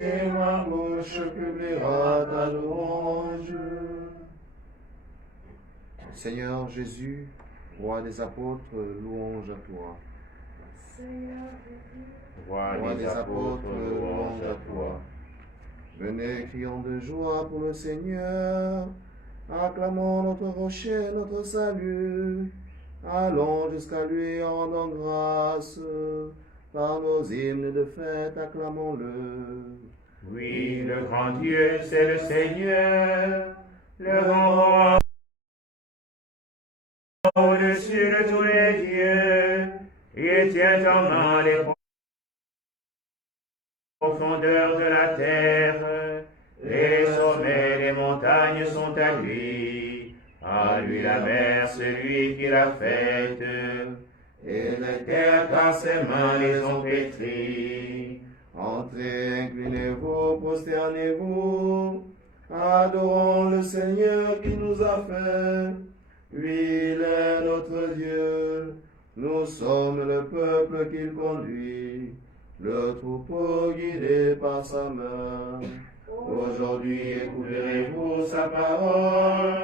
et ma bouche publiera ta louange. Seigneur Jésus, roi des apôtres, louange à toi. Roi des apôtres, louange à toi. Venez, crions de joie pour le Seigneur, acclamons notre rocher, notre salut. Allons jusqu'à lui en rendant grâce, par nos hymnes de fête, acclamons-le. Oui, le grand Dieu, c'est le Seigneur, le grand roi au-dessus de tous les dieux. Il tient en main les profondeurs de la terre. Les sommets des montagnes sont à lui. À lui la mer, celui qui l'a faite. Et les terres par ses mains les ont pétries. Entrez, inclinez-vous, prosternez-vous, adorons le Seigneur qui nous a fait. Lui, il est notre Dieu, nous sommes le peuple qu'il conduit, le troupeau guidé par sa main. Aujourd'hui, écouterez-vous sa parole.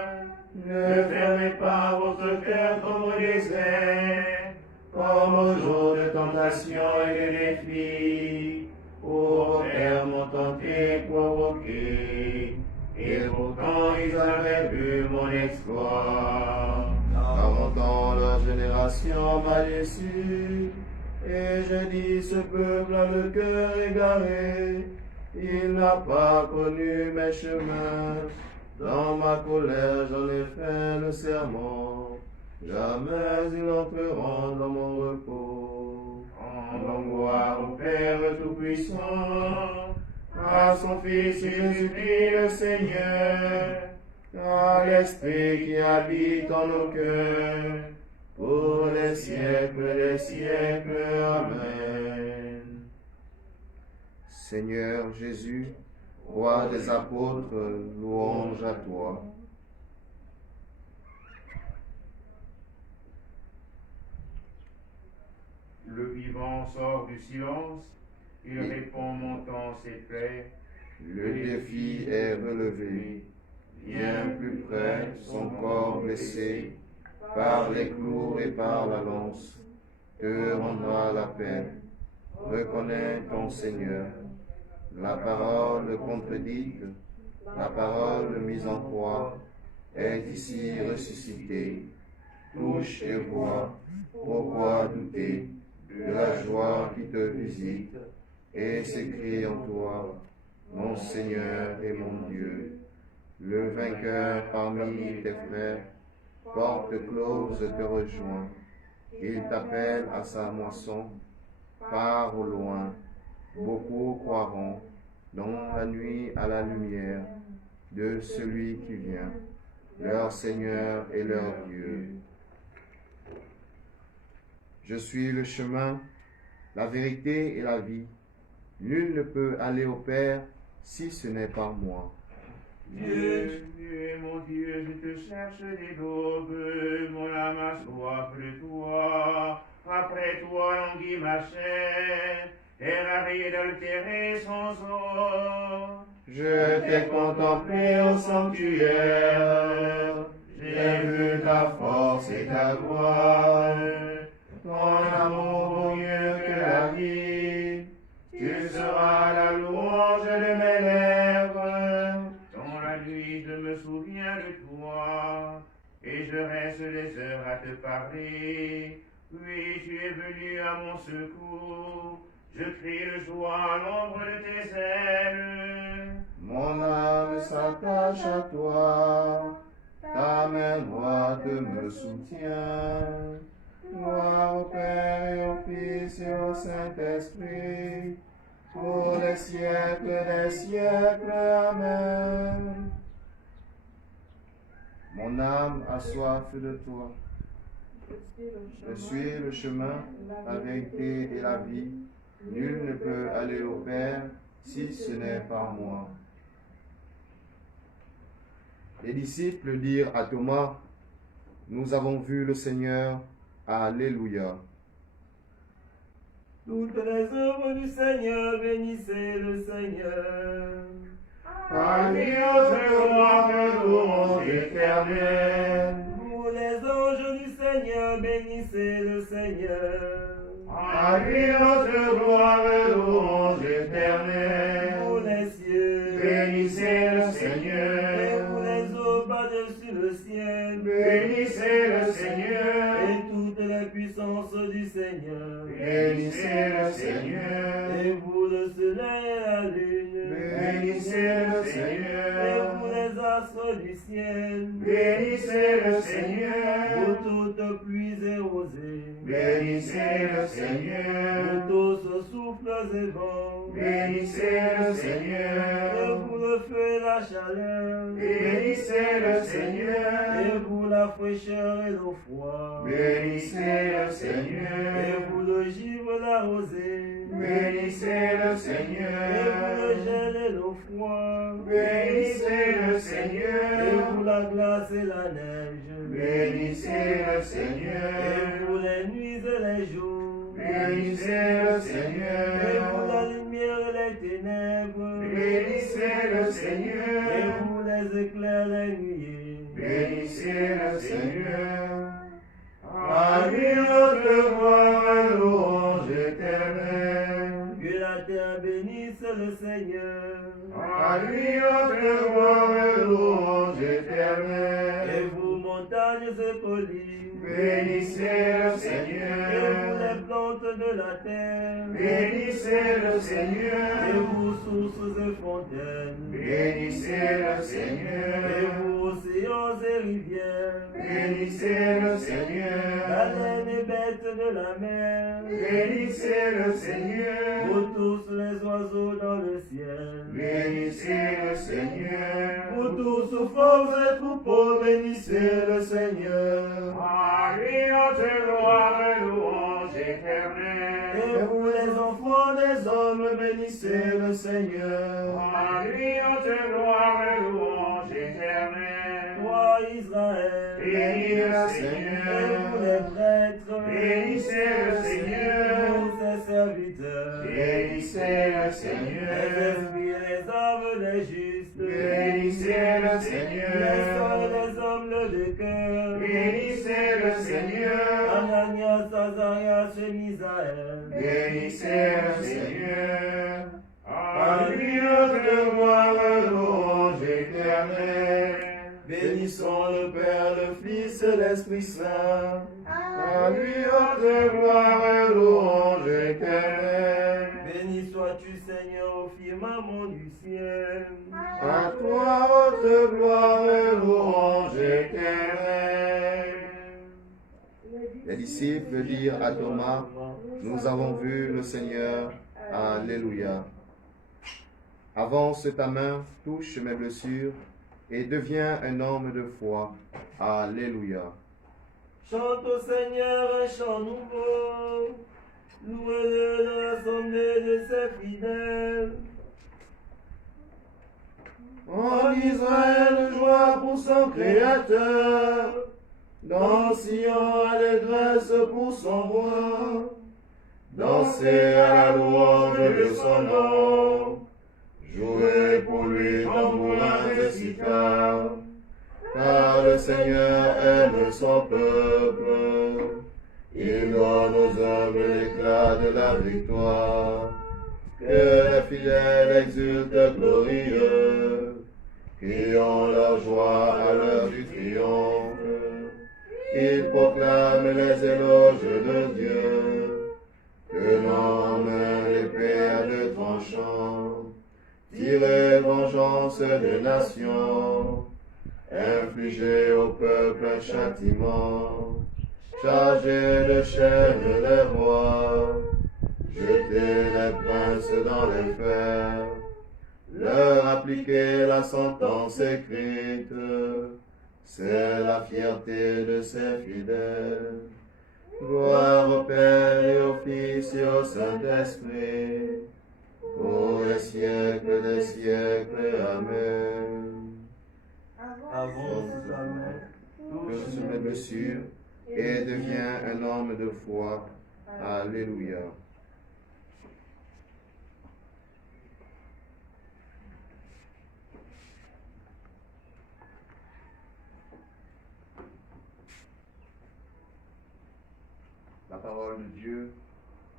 Ne fermez pas votre cœur comme au désert, comme au jour de tentation et de défi, où vos pères m'ont tenté, provoqué, et pourtant ils avaient vu mon exploit. 40 ans, leur génération m'a déçu, et j'ai dit, ce peuple a le cœur égaré, il n'a pas connu mes chemins. Dans ma colère, j'en ai fait le serment, jamais ils n'entreront dans mon repos. Rendons gloire au Père Tout-Puissant, à son Fils Jésus-Christ le Seigneur, à l'Esprit qui habite en nos cœurs, pour les siècles des siècles. Amen. Seigneur Jésus, roi des apôtres, louange à toi. Le vivant sort du silence, il répond montant ses plaies. Le défi est relevé, bien plus près, son corps blessé, par les clous et par la lance, te rendra la paix. Reconnais ton Seigneur. La parole contredite, la parole mise en croix, est ici ressuscitée. Touche et vois, pourquoi douter de la joie qui te visite, et s'écrie en toi, mon Seigneur et mon Dieu. Le vainqueur parmi tes frères, porte close te rejoint. Il t'appelle à sa moisson, pars au loin. Beaucoup croiront, dans la nuit à la lumière de celui qui vient, leur Seigneur et leur Dieu. Je suis le chemin, la vérité et la vie. Nul ne peut aller au Père si ce n'est par moi. Dieu, mon Dieu, je te cherche des daubes, mon âme a soif de toi. Après toi, languit ma chair, elle arrive d'altérer son sang. Je t'ai contemplé au sanctuaire, J'ai vu ta force et ta gloire, ton amour vaut mieux que la vie. tu seras la louange de mes lèvres. Dans la nuit, je me souviens de toi, et je reste des heures à te parler. Oui, tu es venu à mon secours, je crie de joie à l'ombre de tes ailes. Mon âme s'attache à toi, ta main droite me soutient. Gloire au Père et au Fils et au Saint-Esprit, pour les siècles des siècles. Amen. Mon âme a soif de toi. Je suis le chemin, la vérité et la vie. Nul ne peut aller au Père si ce n'est par moi. Les disciples dirent à Thomas, nous avons vu le Seigneur. Alléluia. Toutes les œuvres du Seigneur, bénissez le Seigneur. À lui haute gloire et louange éternelle. Vous les anges du Seigneur, bénissez le Seigneur. À lui haute gloire et louange éternelle. Vous les cieux, Bénissez le et Seigneur. vous les eaux par-dessus le ciel, Bénissez le Seigneur. et toutes les puissances du Seigneur. Bénissez le Seigneur. Et vous le soleil et la lune, Bénissez le et Seigneur. vous les astres du ciel, Bénissez le vous Seigneur. toutes pluies et rosées, Bénissez le vous Seigneur. tous souffles et vents, Bénissez le et Seigneur. vous le feu et la chaleur, Bénissez le et Seigneur. vous la fraîcheur et le froid, Bénissez le et Seigneur. vous le givre, la rosée, Bénissez le et vous le Seigneur. gel et le froid, Bénissez le et Seigneur. vous la glace et la neige, Bénissez le et Seigneur. vous les nuits et les jours, Bénissez le et vous la Seigneur. lumière et les ténèbres, Bénissez le et Seigneur. vous les éclairs et les nuées. Bénissez le Seigneur. À lui haute gloire et louange éternelle. Que la terre bénisse le Seigneur, À lui haute gloire et louange et éternelle. vous montagnes et collines, Bénissez le et vous Seigneur. les plantes de la terre, Bénissez le et Seigneur. vous sources et fontaines, Bénissez le et Seigneur. vous océans et rivières, Bénissez le Seigneur. baleines et bêtes de la mer, Bénissez le vous Seigneur. tous les oiseaux dans le ciel, Bénissez le Seigneur. vous tous forts et troupeaux, bénissez le Seigneur. À lui haute gloire et louange Et éternelle. vous les enfants des hommes, bénissez le Seigneur. À lui haute gloire et louange éternelle. Toi Israël, Bénis le et vous Seigneur. les prêtres, Bénissez le Seigneur. vous ses serviteurs, Bénissez le les Seigneur. esprits et les âmes des justes, Bénissez le les saints Seigneur. et les hommes de cœur, Bénissez le Seigneur. Ananias, Azarias et Misaël, Bénissez le Seigneur. À lui haute gloire et louange éternelle. bénissons le Père, le Fils et l'Esprit Saint. À lui haute gloire et louange éternelle. Béni sois-tu, Seigneur, au firmament du ciel. À toi haute gloire et louange éternelle. Les disciples dirent à Thomas, nous avons vu le Seigneur. Alléluia. Avance ta main, touche mes blessures et deviens un homme de foi. Alléluia. Chante au Seigneur un chant nouveau. Louez-le dans l'assemblée de ses fidèles. En Israël, joie pour son Créateur. Dans Sion, allégresse pour son roi. Dansez à la louange de son nom. Jouez pour lui tambourins et cithare. Car le Seigneur aime son peuple. Il donne aux hommes l'éclat de la victoire. Que les fidèles exultent glorieux, criant leur joie à l'heure du triomphe. Ils proclament les éloges de Dieu, tenant en main l'épée à deux tranchants. Tirez vengeance des nations, infligez au peuple un châtiment. Chargez de chaînes les rois, jetez les princes dans les fers, leur appliquez la sentence écrite, c'est la fierté de ses fidèles. Gloire au Père et au Fils et au Saint-Esprit, pour les siècles des siècles. Amen. Avance ta main, Touche mes blessures et deviens un homme de foi. Alléluia. La parole de Dieu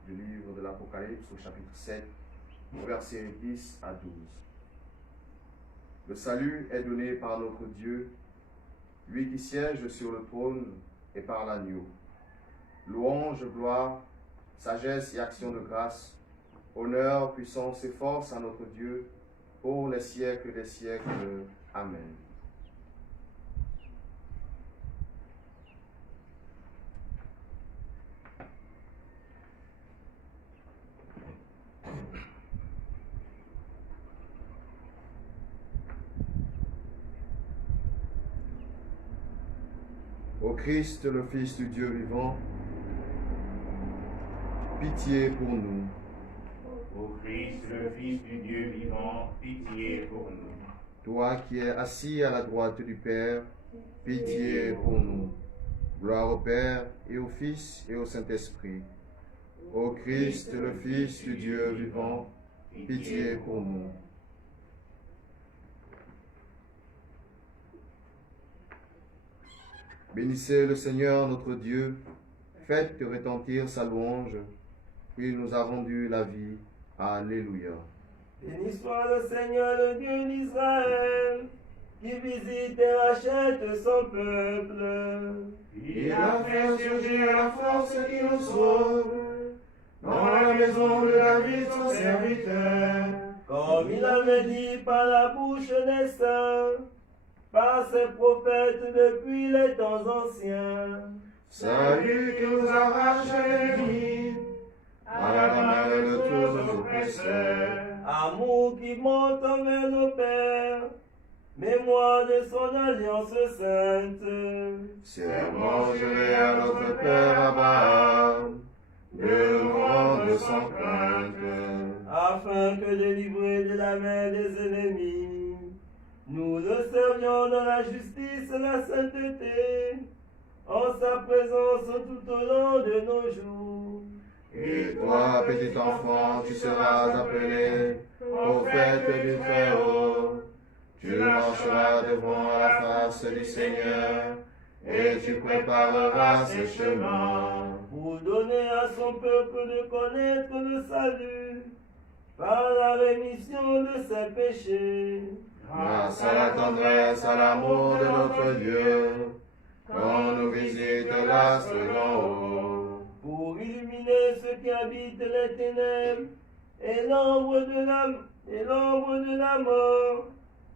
du livre de l'Apocalypse au chapitre 7, versets 10 à 12. Le salut est donné par notre Dieu, lui qui siège sur le trône et par l'agneau. Louange, gloire, sagesse et action de grâce, honneur, puissance et force à notre Dieu, pour les siècles des siècles. Amen. Ô Christ, le Fils du Dieu vivant, pitié pour nous. Ô Christ, le Fils du Dieu vivant, pitié pour nous. Toi qui es assis à la droite du Père, pitié pour nous. Gloire au Père et au Fils et au Saint-Esprit. Ô Christ, le Fils du Dieu vivant, pitié pour nous. Bénissez le Seigneur notre Dieu, faites retentir sa louange. Il nous a rendu la vie. Alléluia. Béni soit le Seigneur, le Dieu d'Israël, qui visite et rachète son peuple. Il a fait surgir la force qui nous sauve, dans la maison de David son serviteur. Comme il avait dit par la bouche des saints, par ses prophètes depuis les temps anciens. Salut qui nous arrache l'ennemi, à la main de tous nos oppresseurs. Amour qui monte envers nos pères, mémoire de son alliance sainte. Serment juré à notre Père Abraham, de nous rendre sans crainte. Afin que délivrés de la main des ennemis, nous le servions dans la justice et la sainteté, en sa présence tout au long de nos jours. Et toi, petit enfant, tu seras appelé prophète du Très-Haut. Tu marcheras devant la face du Seigneur, et tu prépareras ses chemins. Pour donner à son peuple de connaître le salut, par la rémission de ses péchés. Grâce à la tendresse, à l'amour de notre Dieu, quand nous visite l'astre d'en haut. Pour illuminer ceux qui habitent les ténèbres et l'ombre de la mort,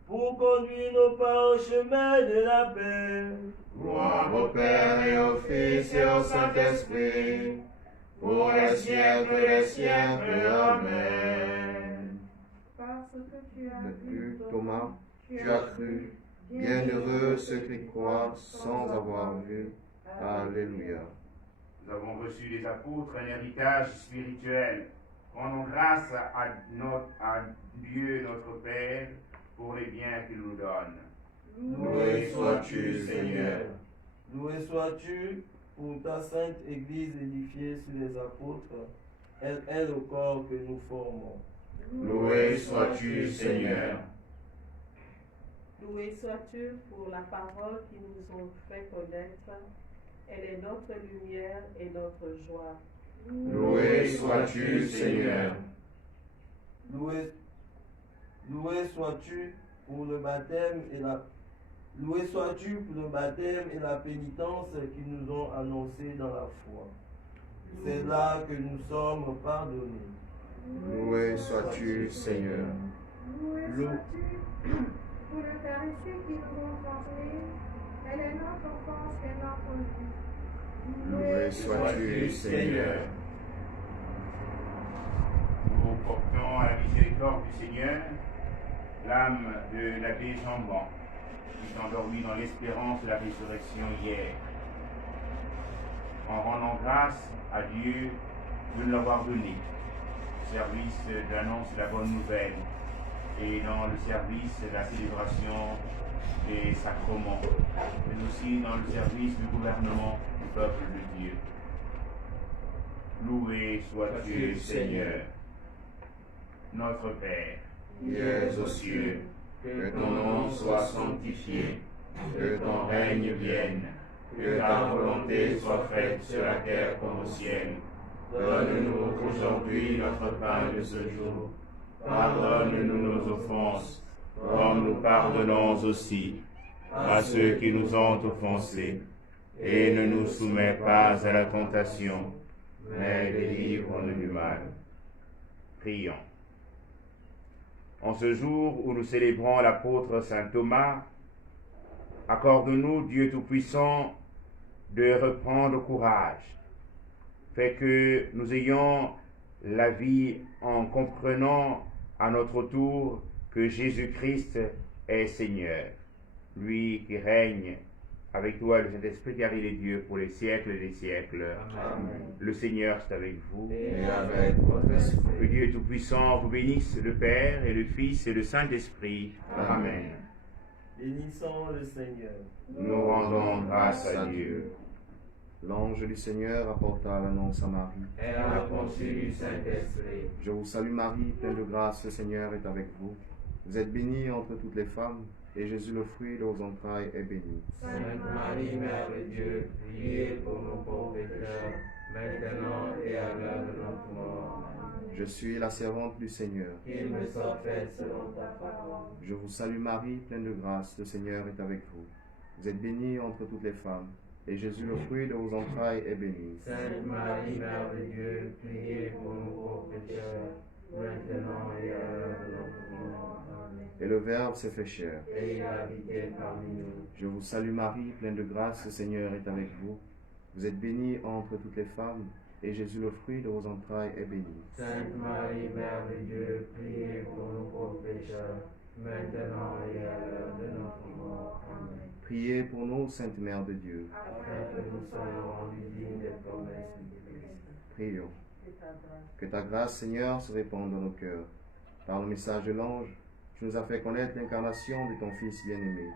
pour conduire nos pas au chemin de la paix. Gloire au Père et au Fils et au Saint-Esprit, pour les siècles des siècles. Amen. Parce que tu as Tu, Thomas, tu as cru. Bienheureux ceux qui croient sans avoir vu. Alléluia. Nous avons reçu des apôtres un héritage spirituel. Rendons grâce à Dieu notre Père pour les biens qu'il nous donne. Loué sois-tu, Seigneur. Loué sois-tu pour ta sainte Église édifiée sur les apôtres. Elle est le corps que nous formons. Loué sois-tu, Seigneur. Loué sois-tu pour la parole qui nous ont fait connaître. Elle est notre lumière et notre joie. Loué sois-tu, Seigneur. Loué sois-tu pour le baptême et la pénitence qu'ils nous ont annoncé dans la foi. C'est là que nous sommes pardonnés. Loué sois-tu, Seigneur. Loué sois-tu pour l'Eucharistie qui nous ont transmis. Elle est notre force et notre vie. Loué sois-tu, Seigneur. Nous portons à la miséricorde du Seigneur l'âme de l'abbé Jean-Ban, qui s'est endormi dans l'espérance de la résurrection hier. En rendant grâce à Dieu de nous l'avoir donné, au service de l'annonce de la bonne nouvelle et dans le service de la célébration des sacrements, mais aussi dans le service du gouvernement du peuple de Dieu. Loué sois-tu, Seigneur, notre Père, qui es aux cieux, que ton nom soit sanctifié, que ton règne vienne, Que ta volonté soit faite sur la terre comme au ciel. Donne-nous aujourd'hui notre pain de ce jour. Pardonne-nous nos offenses, comme nous pardonnons aussi à ceux qui nous ont offensés. Et ne nous soumets pas à la tentation, mais délivre-nous du mal. Prions. En ce jour où nous célébrons l'apôtre saint Thomas, accorde-nous, Dieu Tout-Puissant, de reprendre courage. Fais que nous ayons la vie en comprenant à notre tour que Jésus-Christ est Seigneur, lui qui règne avec toi, le Saint-Esprit qui arrive des dieux pour les siècles des siècles. Amen. Le Seigneur est avec vous. Et avec votre esprit. Que Dieu Tout-Puissant vous bénisse, le Père et le Fils et le Saint-Esprit. Amen. Bénissons le Seigneur. Nous rendons grâce à Dieu. L'ange du Seigneur apporta l'annonce à Marie. Elle a conçu du Saint-Esprit. Je vous salue Marie, pleine de grâce, le Seigneur est avec vous. Vous êtes bénie entre toutes les femmes, et Jésus, le fruit de vos entrailles, est béni. Sainte Marie, Mère de Dieu, priez pour nos pauvres pécheurs, maintenant et à l'heure de notre mort. Amen. Je suis la servante du Seigneur. Qu'il me soit fait selon ta parole. Je vous salue Marie, pleine de grâce, le Seigneur est avec vous. Vous êtes bénie entre toutes les femmes, et Jésus, le fruit de vos entrailles, est béni. Sainte Marie, Mère de Dieu, priez pour nos pauvres pécheurs, maintenant et à l'heure de notre mort. Amen. Et le Verbe s'est fait chair. Et il a habité parmi nous. Je vous salue Marie, pleine de grâce, le Seigneur est avec vous. Vous êtes bénie entre toutes les femmes, et Jésus, le fruit de vos entrailles, est béni. Sainte Marie, Mère de Dieu, priez pour nos pauvres pécheurs, maintenant et à l'heure de notre mort. Amen. Priez pour nous, Sainte Mère de Dieu. Afin que nous soyons rendus dignes des promesses du Christ. Prions. Que ta grâce, Seigneur, se répande dans nos cœurs. Par le message de l'ange, tu nous as fait connaître l'incarnation de ton Fils bien-aimé.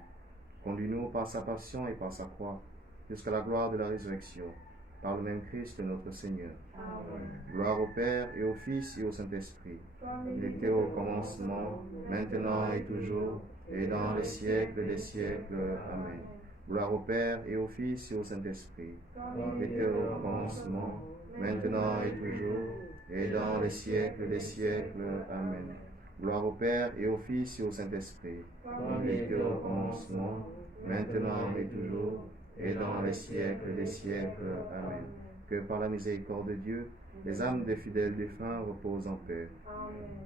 Conduis-nous par sa passion et par sa croix, jusqu'à la gloire de la résurrection, par le même Christ notre Seigneur. Amen. Gloire au Père et au Fils et au Saint-Esprit. Il était au commencement, maintenant et toujours, et dans les siècles des siècles. Amen. Gloire au Père et au Fils et au Saint-Esprit. Il était au commencement, maintenant et toujours, et dans les siècles des siècles. Amen. Gloire au Père et au Fils et au Saint-Esprit. Il était au commencement, maintenant et toujours, et dans les siècles des siècles. Amen. Que par la miséricorde de Dieu, les âmes des fidèles défunts reposent en paix. Amen.